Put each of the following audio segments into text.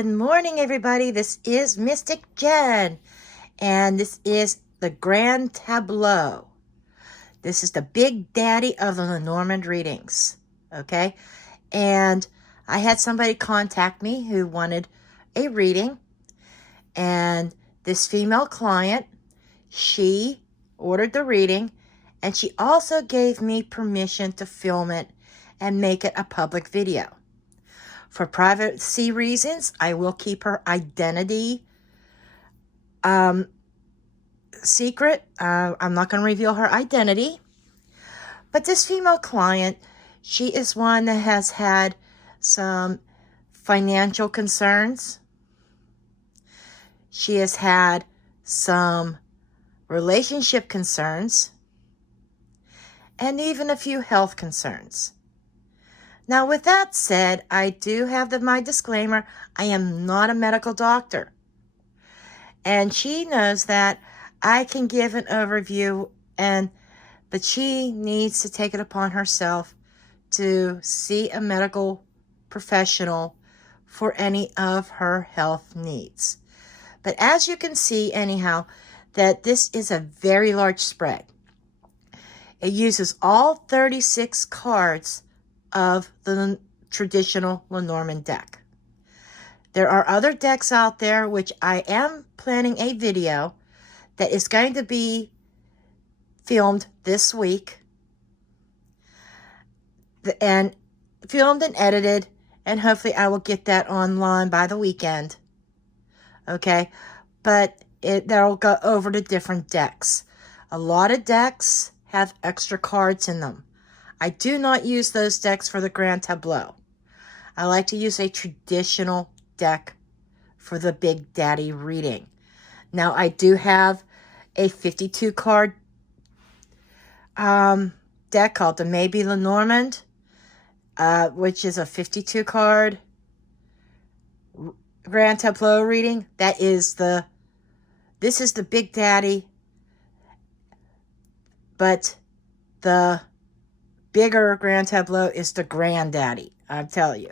Good morning, everybody. This is Mystic Jen, and this is the Grand Tableau. This is the big daddy of the LENORMAND readings, okay? And I had somebody contact me who wanted a reading, and this female client, she ordered the reading, and she also gave me permission to film it and make it a public video. For privacy reasons, I will keep her identity secret. I'm not going to reveal her identity. But this female client, she is one that has had some financial concerns. She has had some relationship concerns and even a few health concerns. Now, with that said, I do have my disclaimer. I am not a medical doctor. And she knows that I can give an overview, but she needs to take it upon herself to see a medical professional for any of her health needs. But as you can see, anyhow, that this is a very large spread. It uses all 36 cards of the traditional LENORMAND deck. There are other decks out there, which I am planning a video that is going to be filmed this week and filmed and edited, and hopefully I will get that online by the weekend. Okay, but that'll go over to different decks. A lot of decks have extra cards in them. I do not use those decks for the Grand Tableau. I like to use a traditional deck for the Big Daddy reading. Now, I do have a 52 card deck called the Maybe LENORMAND, which is a 52 card Grand Tableau reading. This is the Big Daddy, but the bigger Grand Tableau is the Granddaddy, I'm telling you.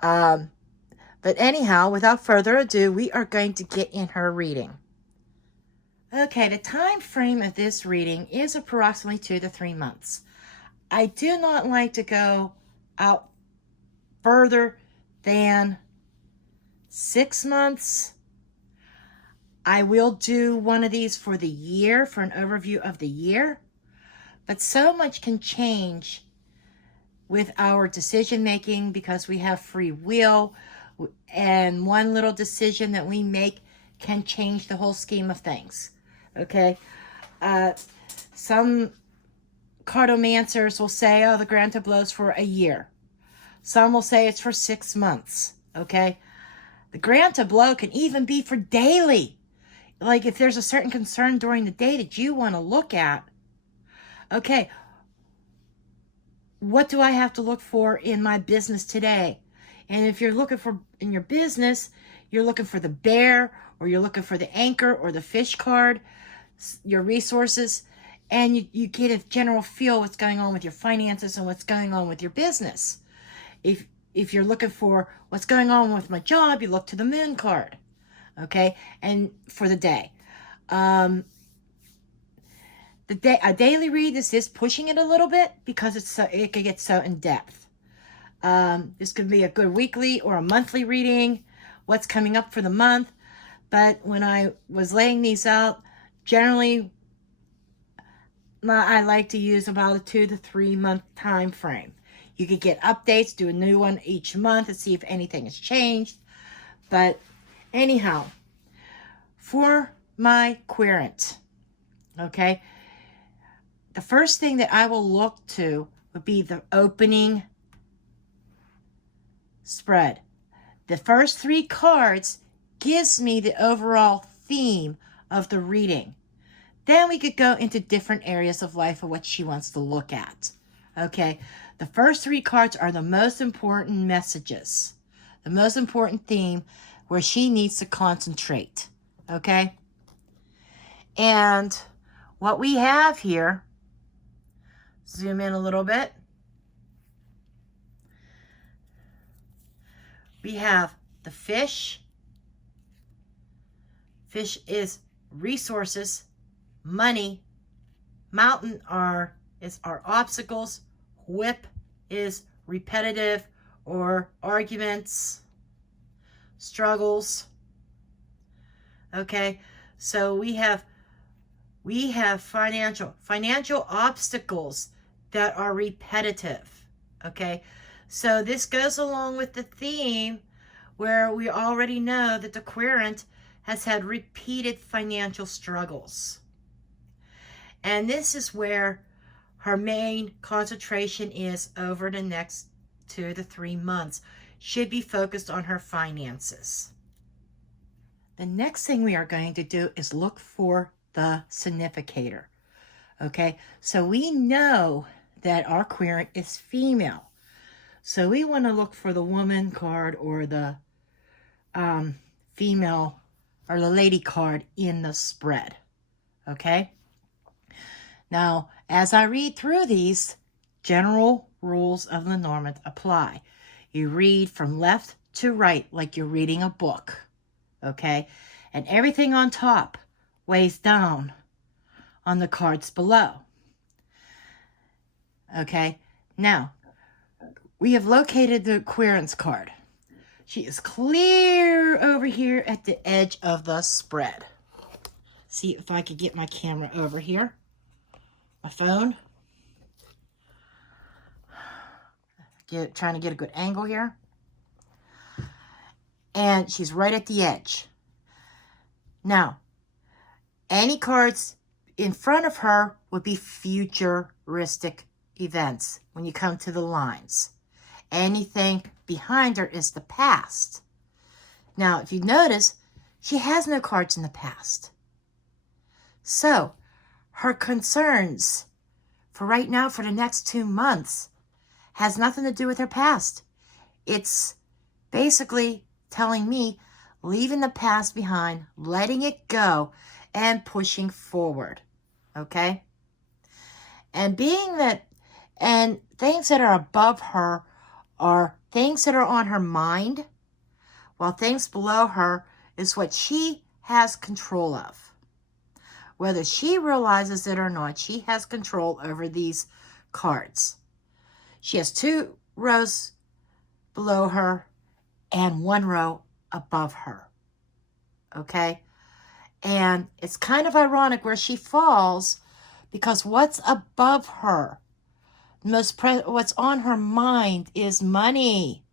But anyhow, without further ado, we are going to get in her reading. Okay, the time frame of this reading is approximately 2 to 3 months. I do not like to go out further than 6 months. I will do one of these for the year, for an overview of the year. But so much can change with our decision making because we have free will, and one little decision that we make can change the whole scheme of things. Okay? Some cartomancers will say, oh, the Grand Tableau is for a year. Some will say it's for 6 months. Okay? The Grand Tableau can even be for daily. Like if there's a certain concern during the day that you want to look at, okay, what do I have to look for in my business today? And if you're looking for, in your business, you're looking for the bear, or you're looking for the anchor or the fish card, your resources, and you get a general feel what's going on with your finances and what's going on with your business. If you're looking for what's going on with my job, you look to the moon card, okay, and for the day. A daily read, this is pushing it a little bit because it could get so in depth. This could be a good weekly or a monthly reading, what's coming up for the month. But when I was laying these out, generally, I like to use about a 2 to 3 month time frame. You could get updates, do a new one each month and see if anything has changed. But anyhow, for my querent, okay, the first thing that I will look to would be the opening spread. The first 3 cards gives me the overall theme of the reading. Then we could go into different areas of life of what she wants to look at. Okay, the first 3 cards are the most important messages, the most important theme where she needs to concentrate. Okay, and what we have here, zoom in a little bit. We have the fish. Fish is resources, money. Mountain is our obstacles. Whip is repetitive or arguments, struggles. Okay, so we have financial obstacles that are repetitive. Okay, so this goes along with the theme where we already know that the querent has had repeated financial struggles. And this is where her main concentration is over the next 2 to 3 months. Should be focused on her finances. The next thing we are going to do is look for the significator. Okay, so we know that our querent is female. So we want to look for the woman card or the female or the lady card in the spread. Okay. Now, as I read through these, general rules of Lenormand apply. You read from left to right like you're reading a book. Okay. And everything on top weighs down on the cards below. Okay. Now, we have located the querent's card. She is clear over here at the edge of the spread. See if I could get my camera over here. My phone. Trying to get a good angle here. And she's right at the edge. Now, any cards in front of her would be futuristic events when you come to the lines. Anything behind her is the past. Now, if you notice, she has no cards in the past. So, her concerns for right now, for the next 2 months, has nothing to do with her past. It's basically telling me leaving the past behind, letting it go, and pushing forward. Okay? And things that are above her are things that are on her mind, while things below her is what she has control of. Whether she realizes it or not, she has control over these cards. She has 2 rows below her and 1 row above her. Okay? And it's kind of ironic where she falls, because what's above her, what's on her mind is money,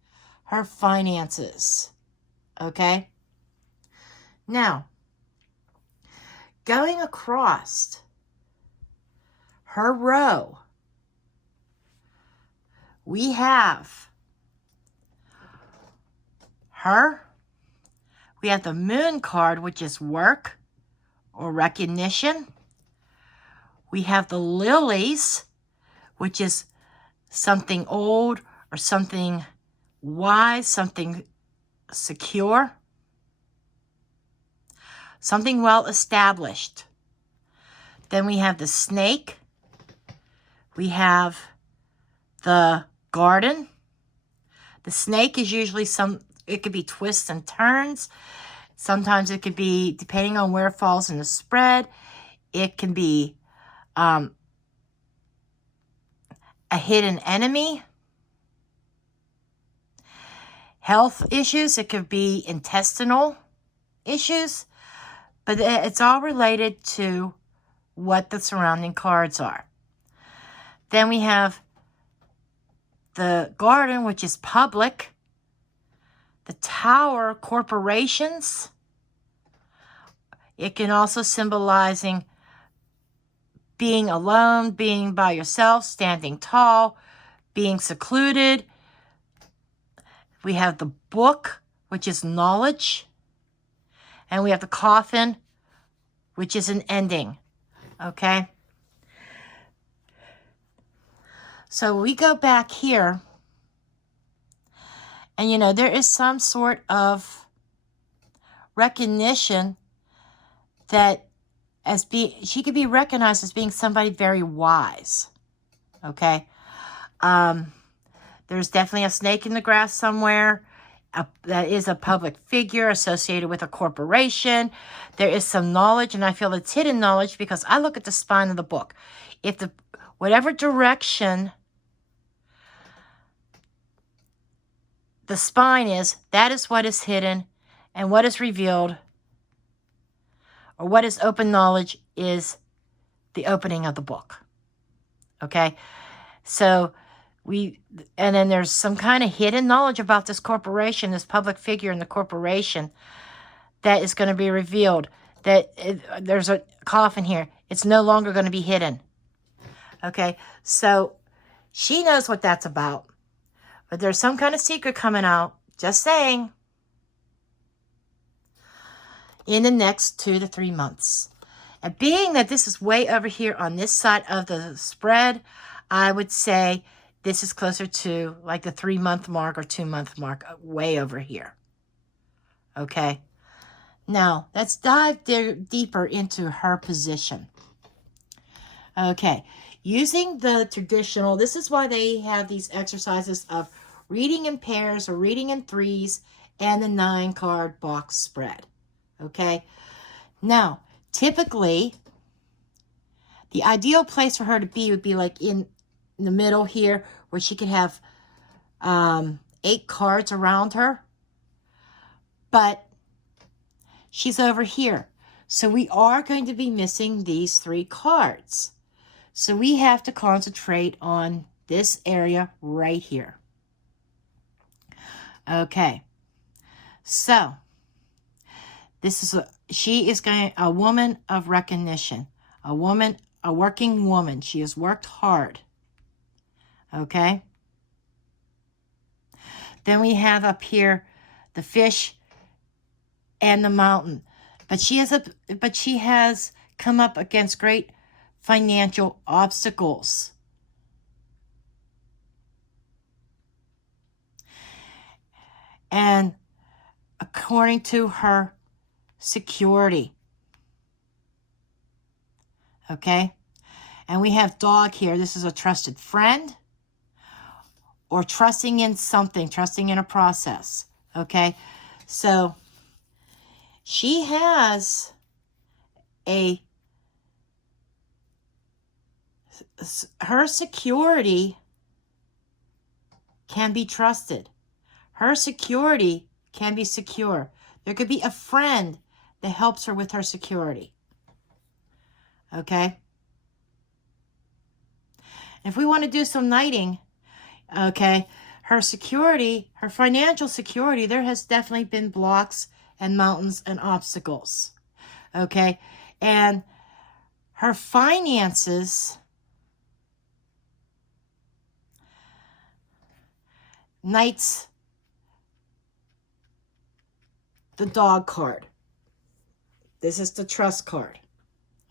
her finances. Okay? Now, going across her row, we have her. We have the moon card, which is work or recognition. We have the lilies, which is something old or something wise, something secure, something well established. Then we have the snake. We have the garden. The snake is usually it could be twists and turns. Sometimes it could be, depending on where it falls in the spread, it can be a hidden enemy. Health issues, it could be intestinal issues, but it's all related to what the surrounding cards are. Then we have the garden, which is public. The tower, corporations. It can also symbolizing being alone, being by yourself, standing tall, being secluded. We have the book, which is knowledge. And we have the coffin, which is an ending. Okay? So we go back here. And, you know, there is some sort of recognition that she could be recognized as being somebody very wise. Okay? There's definitely a snake in the grass somewhere. that is a public figure associated with a corporation. There is some knowledge, and I feel it's hidden knowledge because I look at the spine of the book. If the whatever direction the spine is, that is what is hidden, and what is revealed, or what is open knowledge, is the opening of the book. Okay? So and then there's some kind of hidden knowledge about this corporation, this public figure in the corporation, that is going to be revealed. There's a coffin here. It's no longer going to be hidden. Okay, so she knows what that's about. But there's some kind of secret coming out, just saying, in the next 2 to 3 months. And being that this is way over here on this side of the spread, I would say this is closer to like the 3-month mark or 2-month mark, way over here. Okay. Now, let's dive deeper into her position. Okay. Using the traditional, this is why they have these exercises of reading in pairs or reading in threes and the 9-card box spread. Okay. Now, typically, the ideal place for her to be would be like in the middle here, where she could have 8 cards around her. But she's over here. So we are going to be missing these 3 cards. So we have to concentrate on this area right here. Okay. So this is she is a woman of recognition, a working woman. She has worked hard. Okay. Then we have up here the fish and the mountain. But she has come up against great financial obstacles. And according to her security. Okay? And we have dog here. This is a trusted friend, or trusting in something, trusting in a process. Okay? So she has her security can be trusted. Her security can be secure. There could be a friend that helps her with her security. Okay? If we want to do some knighting, okay, her security, her financial security, there has definitely been blocks and mountains and obstacles. Okay? And her finances, knights, the dog card. This is the trust card.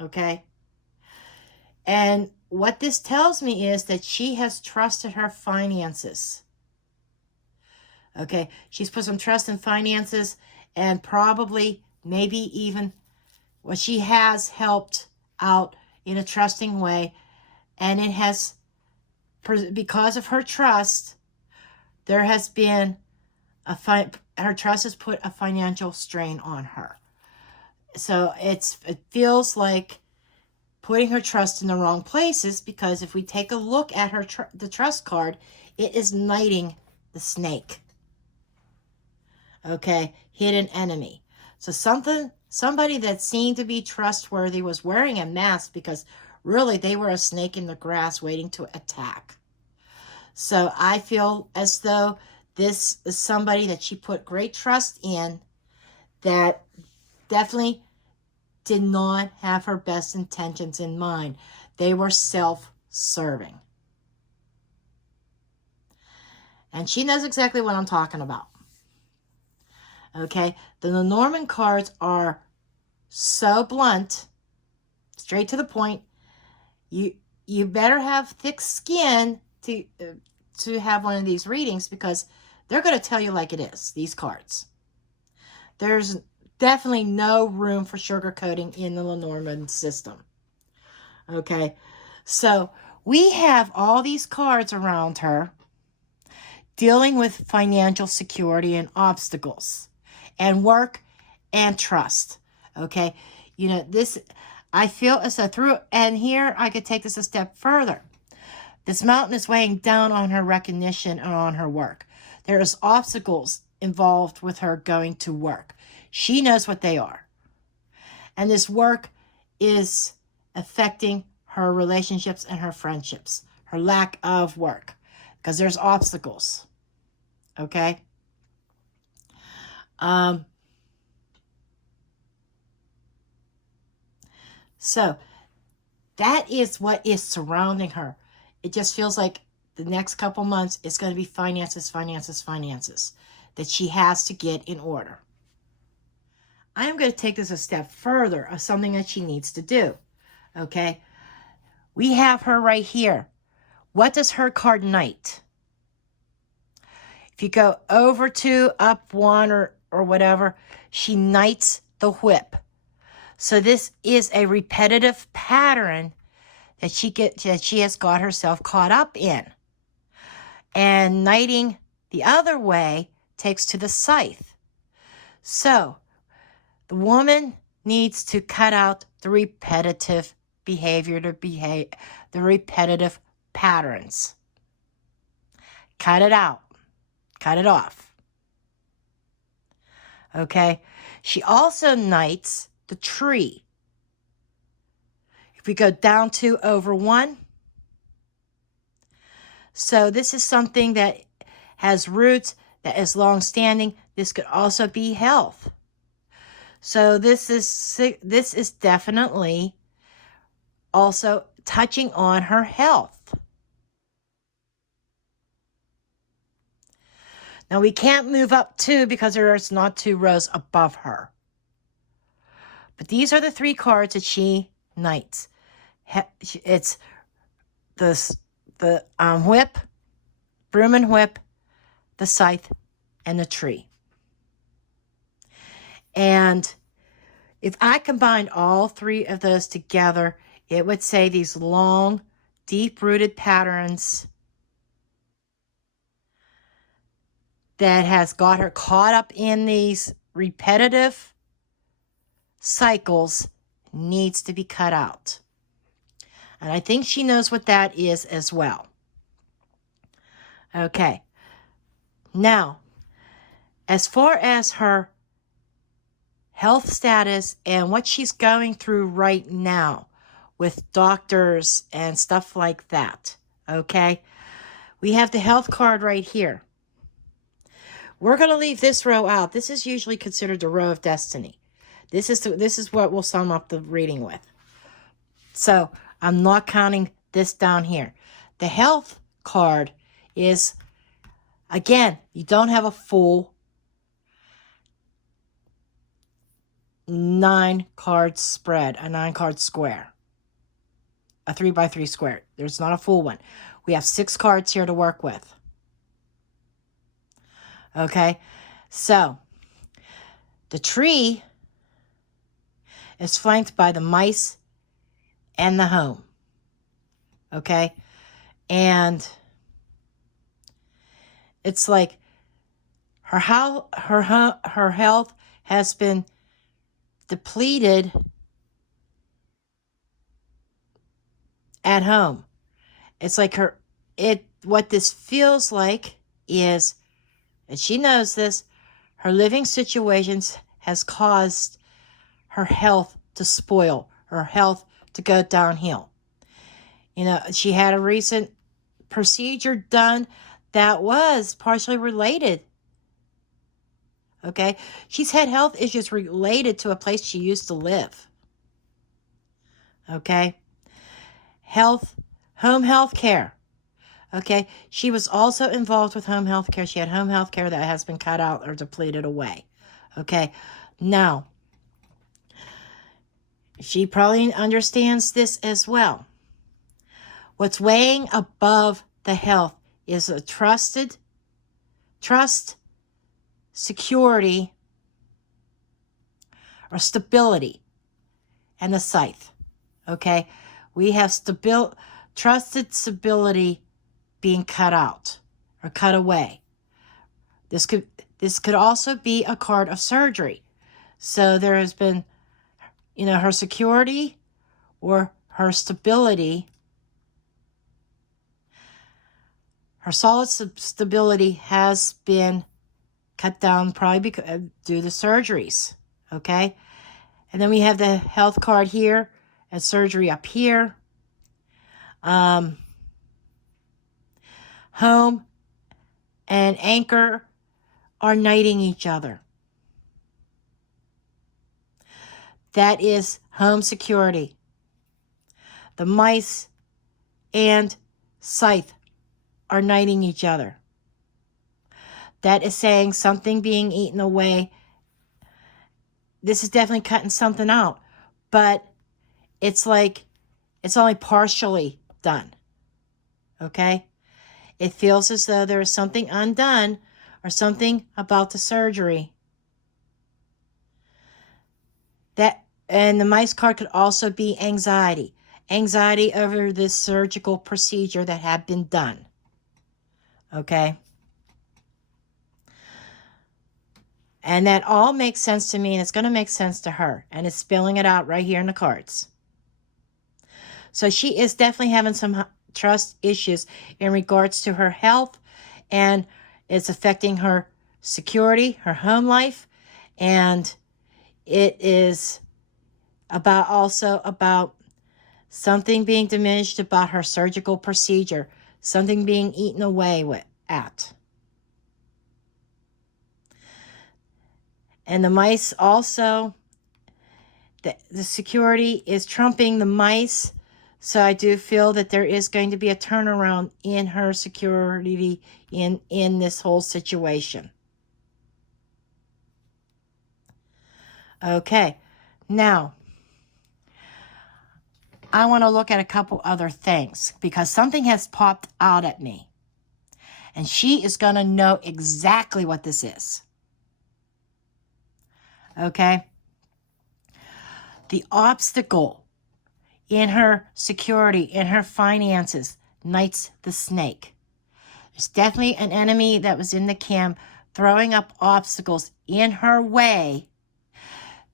Okay? And what this tells me is that she has trusted her finances. Okay? She's put some trust in finances, and probably, maybe even, well, she has helped out in a trusting way. And it has, because of her trust, there has been her trust has put a financial strain on her. So it feels like putting her trust in the wrong places, because if we take a look at her the trust card, it is knighting the snake. Okay, hidden enemy. So somebody that seemed to be trustworthy was wearing a mask, because really they were a snake in the grass waiting to attack. So I feel as though this is somebody that she put great trust in, that definitely did not have her best intentions in mind. They were self-serving. And she knows exactly what I'm talking about. Okay? The LENORMAND cards are so blunt, straight to the point. You better have thick skin to have one of these readings, because they're going to tell you like it is, these cards. There's definitely no room for sugarcoating in the LENORMAND system. Okay, so we have all these cards around her dealing with financial security and obstacles, and work and trust. Okay, you know, this, I feel as though through, and here I could take this a step further. This mountain is weighing down on her recognition and on her work. There is obstacles involved with her going to work. She knows what they are. And this work is affecting her relationships and her friendships, her lack of work, because there's obstacles. Okay? So that is what is surrounding her. It just feels like the next couple months it's going to be finances, finances, finances that she has to get in order. I am going to take this a step further of something that she needs to do. Okay? We have her right here. What does her card knight? If you go over two, up one, or whatever, she knights the whip. So this is a repetitive pattern that she has got herself caught up in. And knighting the other way takes to the scythe. So the woman needs to cut out the repetitive behavior, the repetitive patterns. Cut it out. Cut it off. Okay? She also knights the tree. If we go down 2 over 1. So this is something that has roots, that is long-standing. This could also be health. So this is definitely also touching on her health. Now we can't move up 2 because there's not 2 rows above her. But these are the 3 cards that she knights. It's the whip, broom and whip, the scythe, and the tree. And if I combined all 3 of those together, it would say these long, deep-rooted patterns that has got her caught up in these repetitive cycles needs to be cut out. And I think she knows what that is as well. Okay. Now, as far as her health status and what she's going through right now with doctors and stuff like that, okay? We have the health card right here. We're going to leave this row out. This is usually considered the row of destiny. This is what we'll sum up the reading with. So I'm not counting this down here. The health card is, again, you don't have a full 9-card spread, a 9-card square, a 3x3 square. There's not a full one. We have 6 cards here to work with. Okay, so the tree is flanked by the mice and the home. Okay, and it's like her health has been depleted at home. It's like what this feels like is, and she knows this, her living situations has caused her health to spoil, her health to go downhill. You know, she had a recent procedure done that was partially related. Okay? She's had health issues related to a place she used to live. Okay? Home health care. Okay? She was also involved with home health care. She had home health care that has been cut out or depleted away. Okay? Now, she probably understands this as well. What's weighing above the health is a trust, security, or stability, and the scythe. Okay? We have trusted stability being cut out or cut away. This could also be a card of surgery. So there has been, her security or her stability. Her solid stability has been cut down probably due to surgeries. Okay? And then we have the health card here and surgery up here. Home and anchor are knighting each other. That is home security. The mice and scythe are knighting each other. That is saying something being eaten away. This is definitely cutting something out, but it's like it's only partially done. Okay? It feels as though there is something undone or something about the surgery. And the mice card could also be anxiety. Anxiety over this surgical procedure that had been done. Okay? And that all makes sense to me, and it's going to make sense to her. And it's spelling it out right here in the cards. So she is definitely having some trust issues in regards to her health, and it's affecting her security, her home life, and it is also about something being diminished about her surgical procedure, something being eaten away at. And the mice also, the security is trumping the mice. So I do feel that there is going to be a turnaround in her security in this whole situation. Okay, now I want to look at a couple other things because something has popped out at me. And she is going to know exactly what this is. Okay? The obstacle in her security, in her finances, knights the snake. There's definitely an enemy that was in the camp throwing up obstacles in her way.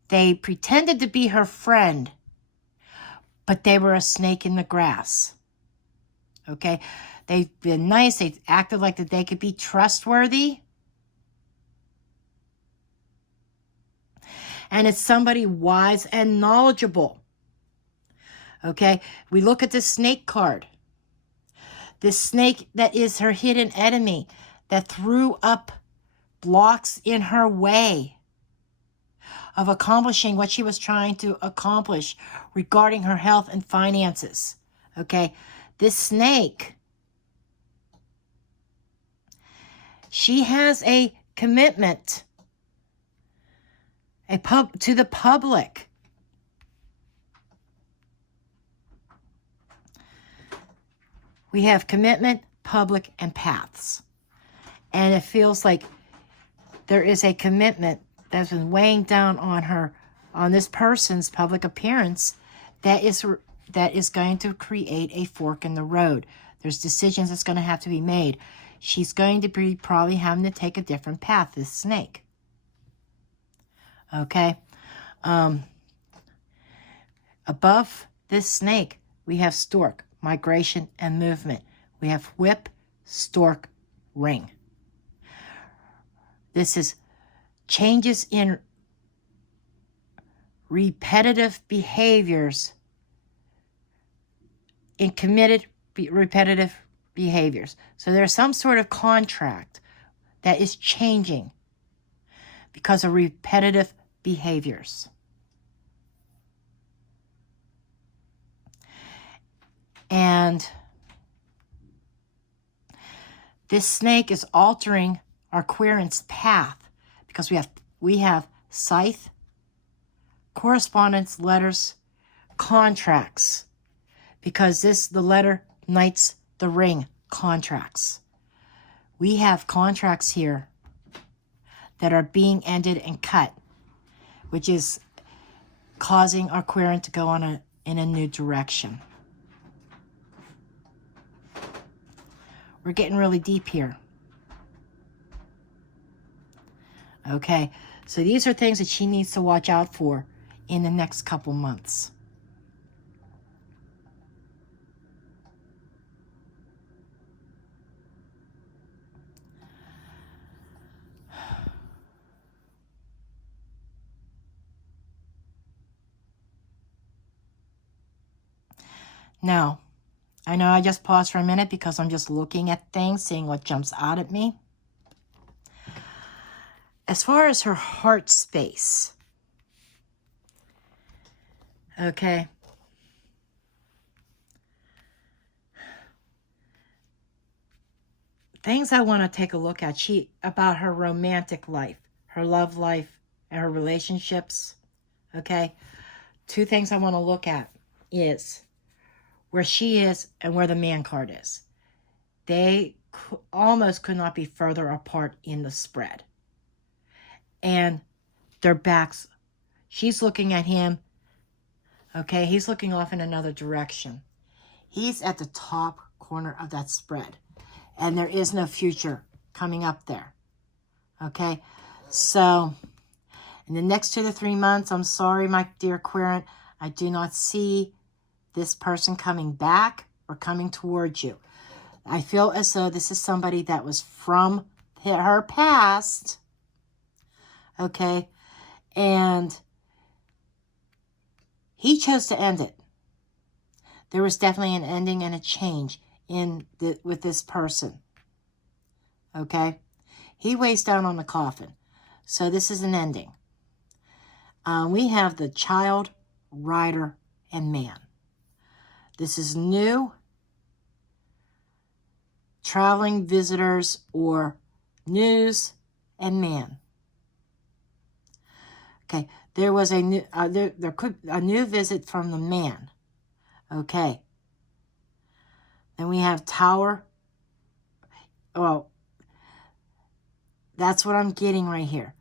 They pretended to be her friend, but they were a snake in the grass. Okay? They've been nice. They've acted like that they could be trustworthy. And it's somebody wise and knowledgeable. Okay? We look at the snake card. This snake that is her hidden enemy that threw up blocks in her way of accomplishing what she was trying to accomplish regarding her health and finances. Okay? This snake, she has a commitment to the public. We have commitment, public, and paths. And it feels like there is a commitment that's been weighing down on her, on this person's public appearance, that is going to create a fork in the road. There's decisions that's going to have to be made. She's going to be probably having to take a different path, this snake. Okay? Above this snake, we have stork, migration and movement. We have whip, stork, ring. This is changes in repetitive behaviors, in committed repetitive behaviors. So there's some sort of contract that is changing because of repetitive behaviors. And this snake is altering our querent's path because we have scythe, correspondence, letters, contracts, because the letter knights the ring, contracts. We have contracts here that are being ended and cut, which is causing our querent to go in a new direction. We're getting really deep here. Okay, so these are things that she needs to watch out for in the next couple months. Now, I know I just paused for a minute because I'm just looking at things, seeing what jumps out at me. As far as her heart space, okay, things I want to take a look at, about her romantic life, her love life, and her relationships, okay? Two things I want to look at is where she is and where the man card is. They almost could not be further apart in the spread. And their backs, she's looking at him, okay? He's looking off in another direction. He's at the top corner of that spread. And there is no future coming up there. Okay? So, in the next 2 to 3 months, I'm sorry, my dear querent, I do not see this person coming back or coming towards you. I feel as though this is somebody that was from her past. Okay? And he chose to end it. There was definitely an ending and a change with this person. Okay? He weighs down on the coffin. So this is an ending. We have the child, rider, and man. This is new. Traveling visitors or news and man. Okay, there was a new there could a new visit from the man. Okay. Then we have tower. Well, that's what I'm getting right here.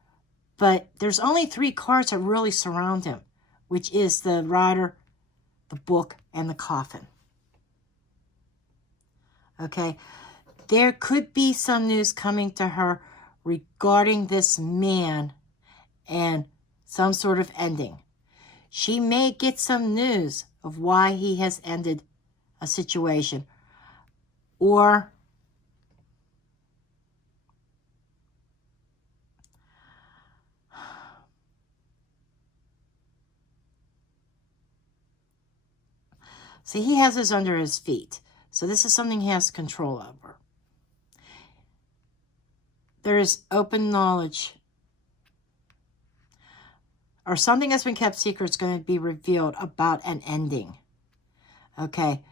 But there's only 3 cards that really surround him, which is the rider, the book, and the coffin. Okay. There could be some news coming to her regarding this man and some sort of ending. She may get some news of why he has ended a situation. Or see, he has this under his feet. So this is something he has control over. There is open knowledge. Or something that's been kept secret is going to be revealed about an ending. Okay.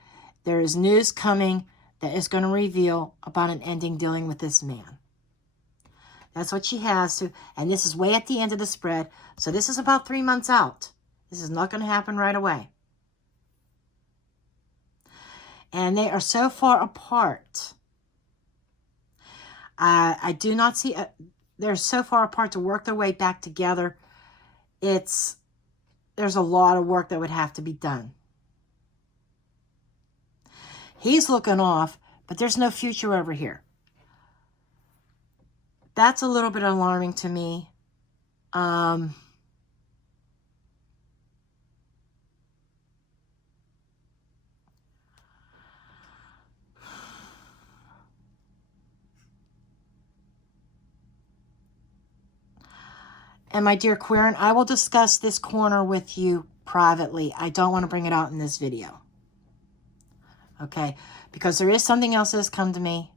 There is news coming that is going to reveal about an ending dealing with this man. That's what she has to. And this is way at the end of the spread. So this is about 3 months out. This is not going to happen right away. And they are so far apart. I do not see, they're so far apart to work their way back together. There's a lot of work that would have to be done. He's looking off, but there's no future over here. That's a little bit alarming to me. And my dear querent, I will discuss this corner with you privately. I don't want to bring it out in this video. Okay? Because there is something else that has come to me.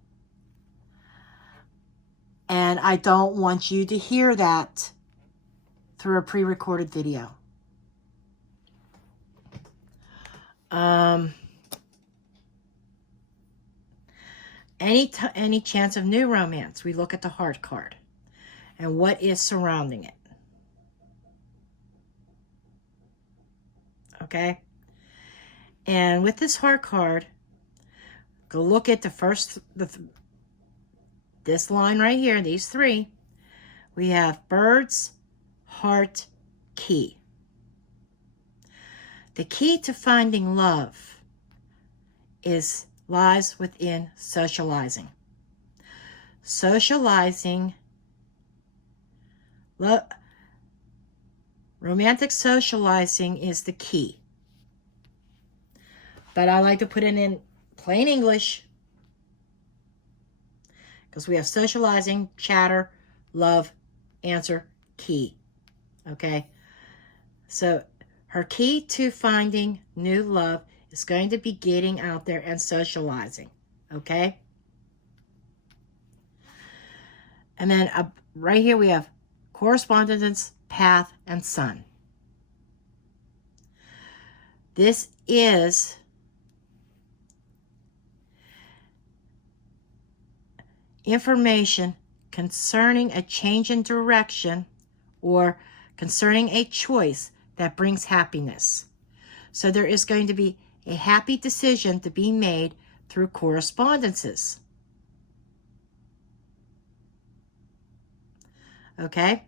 And I don't want you to hear that through a pre-recorded video. Any chance of new romance, we look at the heart card. And what is surrounding it. Okay? And with this heart card, go look at this line right here, these 3. We have birds, heart, key. The key to finding love lies within socializing. Socializing Romantic socializing is the key. But I like to put it in plain English because we have socializing, chatter, love, answer, key. Okay? So her key to finding new love is going to be getting out there and socializing. Okay? And then right here we have correspondence, path, and sun. This is information concerning a change in direction or concerning a choice that brings happiness. So there is going to be a happy decision to be made through correspondences. Okay?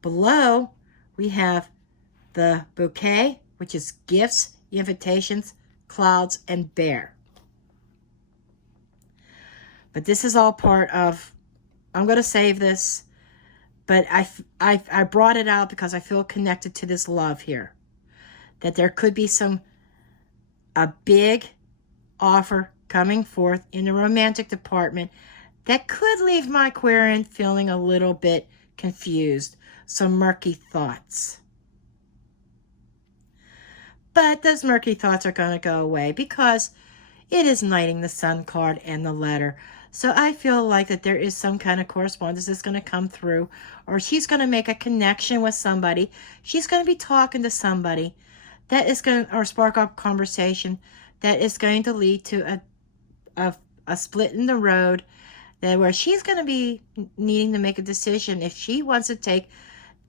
Below, we have the bouquet, which is gifts, invitations, clouds, and bear. But this is all part of, I'm going to save this, but I brought it out because I feel connected to this love here. That there could be a big offer coming forth in the romantic department that could leave my querent feeling a little bit confused. Some murky thoughts. But those murky thoughts are going to go away because it is knighting the sun card and the letter. So I feel like that there is some kind of correspondence that's going to come through, or she's going to make a connection with somebody. She's going to be talking to somebody that is going to, or spark up conversation that is going to lead to a split in the road, that where she's going to be needing to make a decision if she wants to take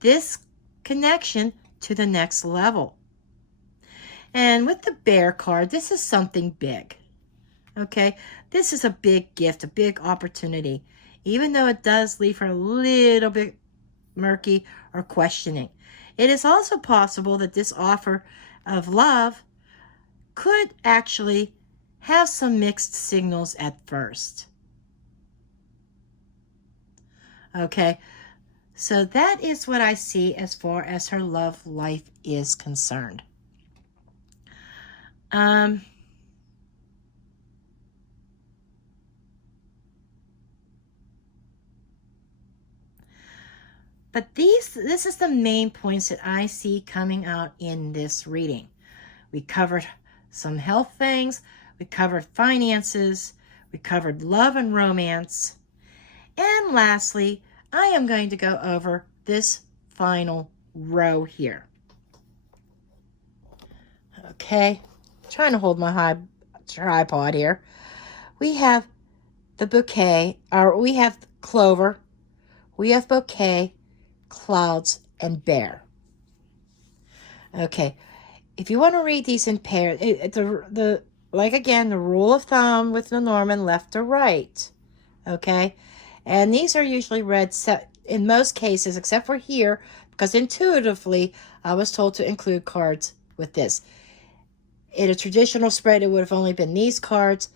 this connection to the next level. And with the bear card, this is something big. Okay, this is a big gift, a big opportunity, even though it does leave her a little bit murky or questioning. It is also possible that this offer of love could actually have some mixed signals at first. Okay, so that is what I see as far as her love life is concerned. But this is the main points that I see coming out in this reading. We covered some health things. We covered finances. We covered love and romance. And lastly, I am going to go over this final row here. Okay, trying to hold my tripod here. We have the bouquet, or we have clover. We have bouquet, clouds, and bear. Okay, if you want to read these in pairs, like again, the rule of thumb with Lenormand, left to right. Okay, and these are usually read in most cases, except for here, because intuitively I was told to include cards with this. In a traditional spread, it would have only been these cards,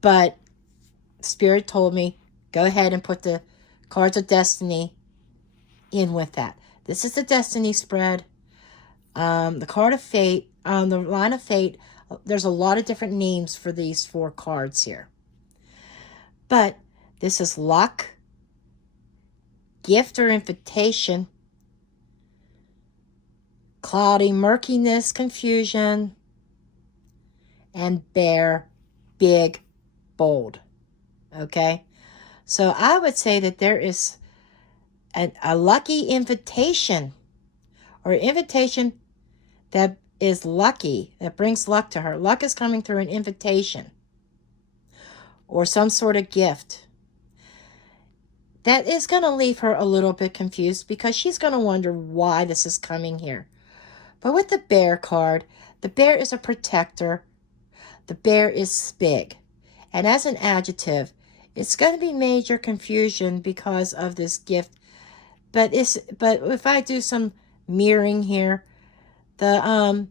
but Spirit told me, go ahead and put the cards of destiny in with that. This is the destiny spread. The card of fate, on the line of fate, there's a lot of different names for these 4 cards here. But this is luck, gift or invitation, cloudy, murkiness, confusion, and bear, big, bold. Okay? So I would say that there is a lucky invitation, or invitation that is lucky, that brings luck to her. Luck is coming through an invitation or some sort of gift. That is going to leave her a little bit confused because she's going to wonder why this is coming here. But with the bear card, the bear is a protector. The bear is big. And as an adjective, it's going to be major confusion because of this gift. But if I do some mirroring here, the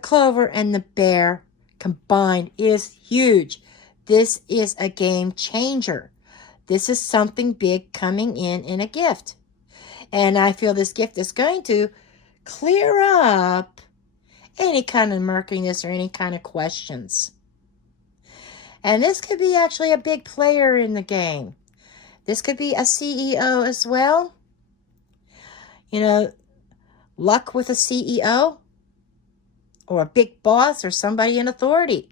clover and the bear combined is huge. This is a game changer. This is something big coming in a gift. And I feel this gift is going to clear up any kind of murkiness or any kind of questions. And this could be actually a big player in the game. This could be a CEO as well. You know, luck with a CEO or a big boss or somebody in authority.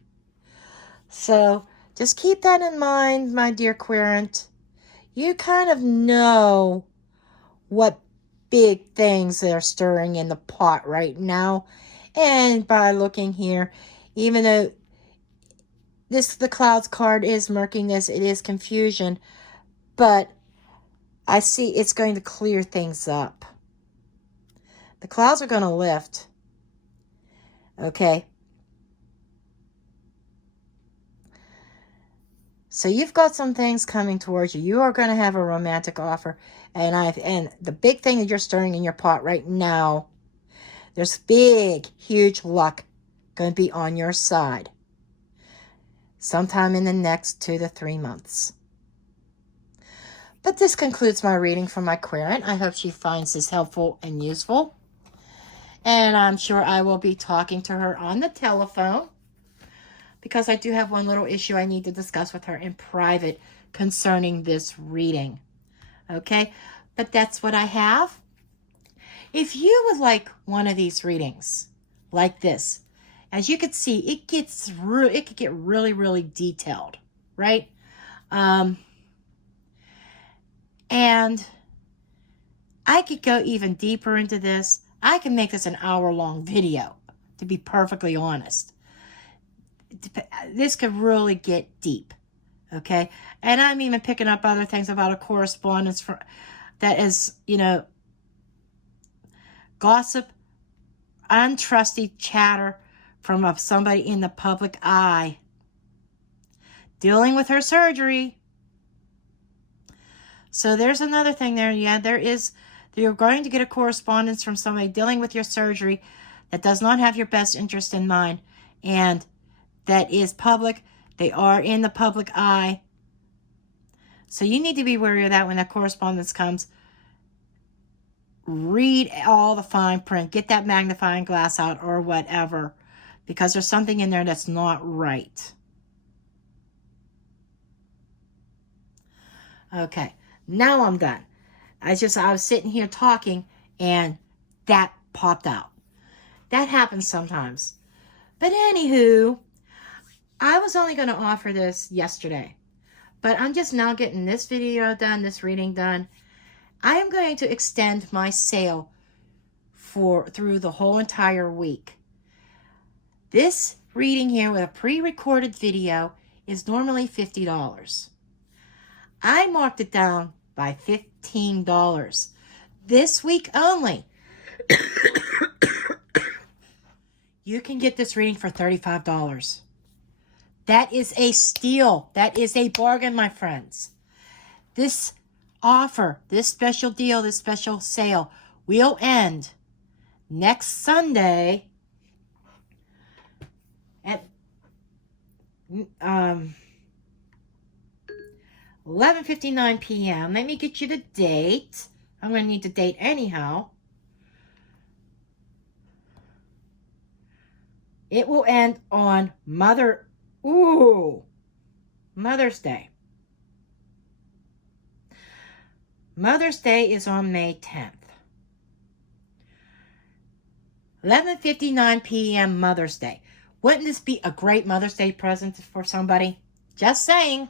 So just keep that in mind, my dear querent. You kind of know what big things are stirring in the pot right now. And by looking here, even though the clouds card is murkiness, it is confusion, but I see it's going to clear things up. The clouds are going to lift. Okay. So you've got some things coming towards you. You are going to have a romantic offer. And the big thing that you're stirring in your pot right now, there's big, huge luck going to be on your side. Sometime in the next 2 to 3 months. But this concludes my reading for my querent. I hope she finds this helpful and useful. And I'm sure I will be talking to her on the telephone, because I do have one little issue I need to discuss with her in private concerning this reading. Okay, but that's what I have. If you would like one of these readings like this, as you can see, it could get really, really detailed, right? And I could go even deeper into this. I can make this an hour-long video, to be perfectly honest. This could really get deep, okay? And I'm even picking up other things about a correspondence that is, gossip, untrusty chatter from somebody in the public eye. Dealing with her surgery. So there's another thing there. Yeah, you're going to get a correspondence from somebody dealing with your surgery that does not have your best interest in mind, and that is public. They are in the public eye. So you need to be wary of that when that correspondence comes. Read all the fine print. Get that magnifying glass out or whatever, because there's something in there that's not right. Okay, now I'm done. I was sitting here talking and that popped out. That happens sometimes. But anywho, I was only going to offer this yesterday, but I'm just now getting this video done, this reading done. I am going to extend my sale through the whole entire week. This reading here with a pre-recorded video is normally $50. I marked it down by $15. This week only. You can get this reading for $35. That is a steal. That is a bargain, my friends. This offer, this special deal, this special sale will end next Sunday at 11:59 p.m. Let me get you the date. I'm going to need the date anyhow. It will end on Mother's Day. Mother's Day is on May 10th. 11:59 p.m. Mother's Day. Wouldn't this be a great Mother's Day present for somebody? Just saying.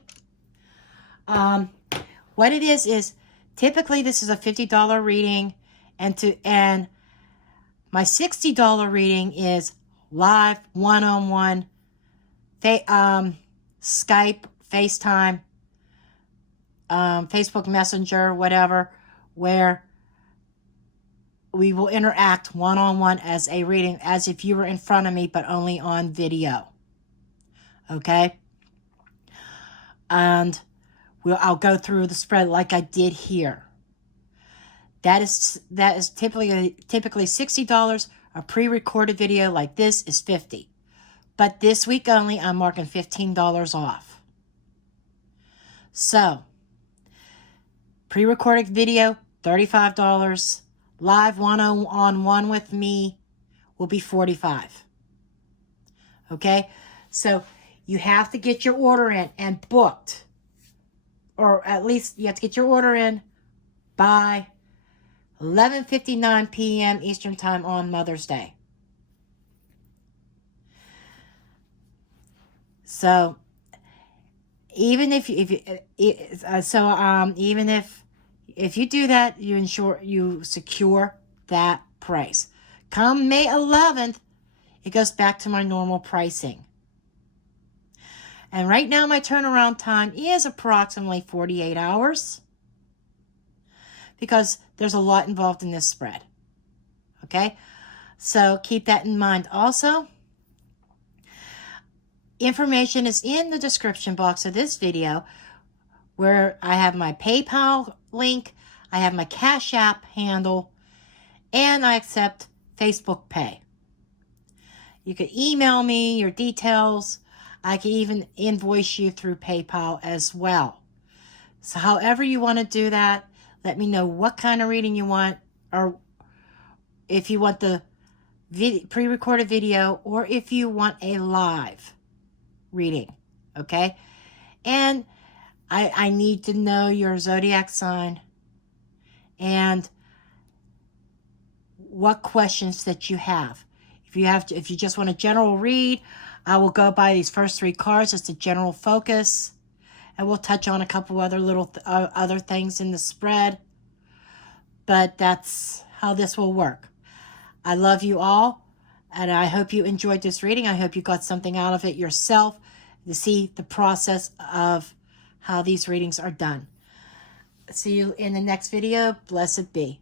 What it is typically this is a $50 reading, and my $60 reading is live, one-on-one, Skype, FaceTime, Facebook Messenger, whatever, where we will interact one-on-one as a reading, as if you were in front of me, but only on video. Okay? And I'll go through the spread like I did here. That is typically $60. A pre-recorded video like this is $50. But this week only, I'm marking $15 off. So, Pre-recorded video, $35. Live one-on-one with me will be $45. Okay? So you have to get your order in and booked. Or at least you have to get your order in by 11:59 p.m. Eastern Time on Mother's Day. So even if you do that, you secure that price. Come May 11th, it goes back to my normal pricing. And right now my turnaround time is approximately 48 hours because there's a lot involved in this spread. Okay? So keep that in mind. Also, information is in the description box of this video where I have my PayPal link, I have my Cash App handle, and I accept Facebook Pay. You can email me your details. I can even invoice you through PayPal as well. So however you want to do that, let me know what kind of reading you want, or if you want the pre-recorded video, or if you want a live reading, okay? And I need to know your zodiac sign and what questions that you have. If you just want a general read, I will go by these first 3 cards as a general focus, and we'll touch on a couple other other things in the spread. But that's how this will work. I love you all, and I hope you enjoyed this reading. I hope you got something out of it yourself to see the process of how these readings are done. See you in the next video. Blessed be.